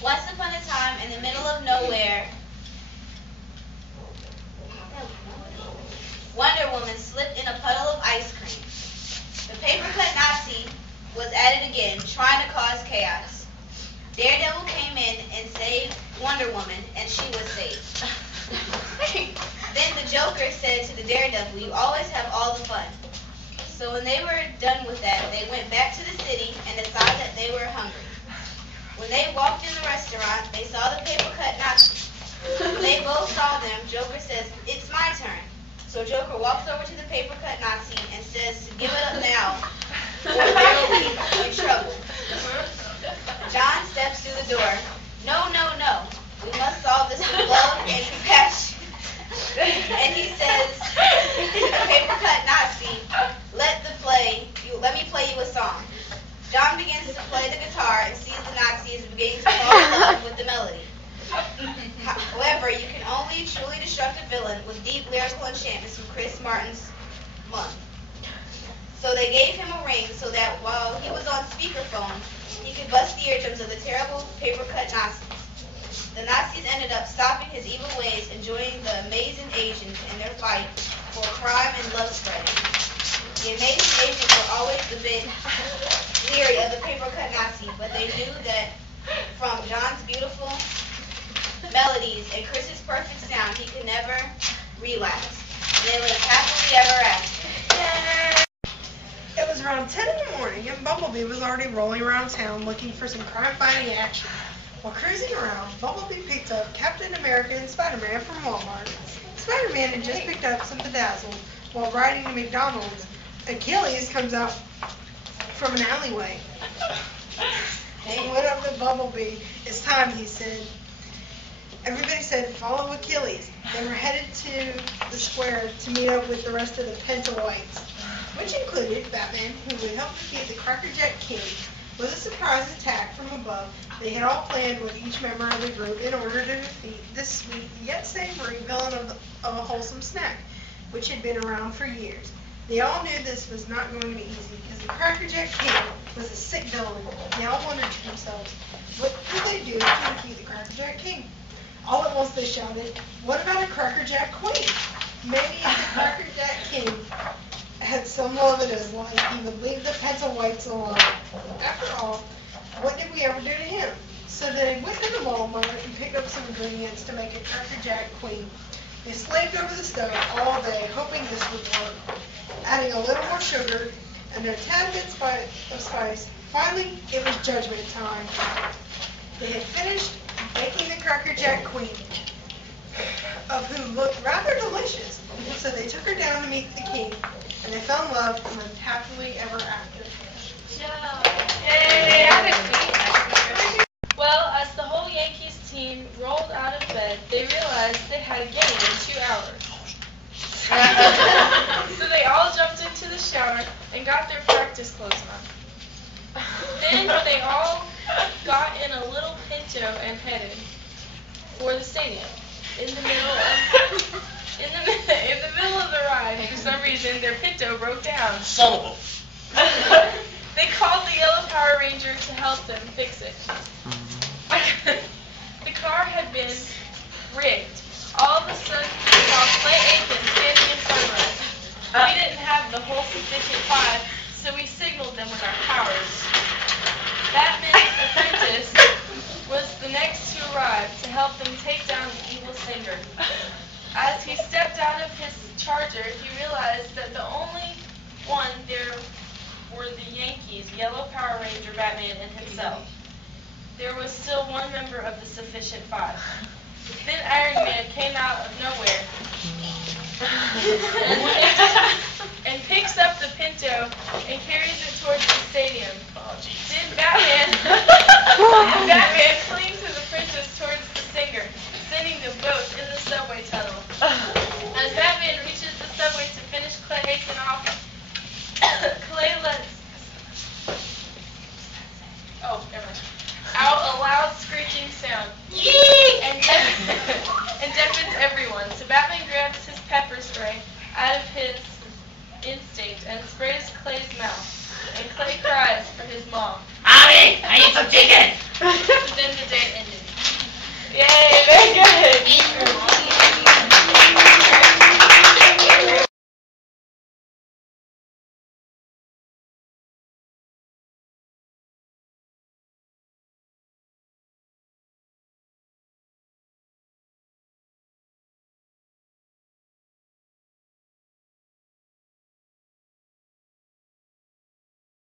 Once upon a time, in the middle of nowhere, Wonder Woman slipped in a puddle of ice cream. The paper-cut Nazi was at it again, trying to cause chaos. Daredevil came in and saved Wonder Woman, and she was saved. Then the Joker said to the Daredevil, "You always have all the fun." So when they were done with that, they went back to the city and decided that they were hungry. When they walked in the restaurant, they saw the paper-cut Nazi. When they both saw them, Joker says, "It's my turn." So Joker walks over to the paper-cut Nazi and says to give it up now, or they'll be in trouble. John steps through the door. "No, no, no. We must solve this with love and compassion." And he says to the paper-cut Nazi, let me play you a song." John begins to play the guitar and sees the Nazi is beginning to fall in love with the melody. However, you can only truly destruct a villain with deep lyrical enchantments from Chris Martin's month. So they gave him a ring so that while he was on speakerphone, he could bust the eardrums of the terrible paper-cut Nazis. The Nazis ended up stopping his evil ways and joining the amazing Asians in their fight for crime and love spreading. The amazing Asians were always a bit leery of the paper-cut Nazi, but they knew that from John's beautiful melodies and Chris's perfect sound, he could never relapse. And they lived happily ever after. It was around 10 in the morning, and Bumblebee was already rolling around town looking for some crime-fighting action. While cruising around, Bumblebee picked up Captain America and Spider-Man from Walmart. Spider-Man had just picked up some Bedazzled while riding to McDonald's. Achilles comes out from an alleyway. He went up to Bumblebee. "It's time," he said. Everybody said, "Follow Achilles." They were headed to the square to meet up with the rest of the Penta-Whites, which included Batman, who would help defeat the Crackerjack King. With a surprise attack from above, they had all planned with each member of the group in order to defeat this sweet yet savory villain of a wholesome snack, which had been around for years. They all knew this was not going to be easy because the Crackerjack King was a sick villain. They all wondered to themselves, what could they do to defeat the Crackerjack King? All at once they shouted, "What about a Crackerjack Queen?" Maybe if the Crackerjack King had some love in his life, he would leave the Penta-Whites alone. After all, what did we ever do to him? So they went to the Walmart and picked up some ingredients to make a Crackerjack Queen. They slaved over the stove all day, hoping this would work, adding a little more sugar and a tad bit of spice. Finally, it was judgment time. They had finished baking the Crackerjack Queen, of who looked rather delicious. So they took her down to meet the king, and they fell in love and lived happily ever after. Yay! Well, as the whole Yankees team rolled out of bed, they realized they had a game in 2 hours. So they all jumped into the shower and got their practice clothes on. Then they all got in a little Pinto and headed for the stadium. In the middle of the ride, for some reason, their Pinto broke down. Son of a... They called the Yellow Power Ranger to help them fix it. The car had been rigged. All of a sudden, we saw Clay Aiken standing in front of us. We didn't have the whole sufficient 5, so we signaled them with our powers. Batman's apprentice was the next to arrive to help them take down the evil singer. As he stepped out of his charger, he realized that the only one there were the Yankees, Yellow Power Ranger, Batman, and himself. There was still one member of the sufficient 5. The thin Iron Man came out of nowhere and picks up the Pinto and carries it towards the stadium. Then Batman clings to the princess towards the singer, sending them both in the subway tunnel. As Batman reaches the subway to finish Clay Aiken off, Clay lets out a loud screeching sound and deafens everyone. So Batman grabs his pepper spray out of his instinct and sprays Clay's mouth. And Clay cries for his mom. Mommy, I need some chicken! But then the day ended. Yay, very good.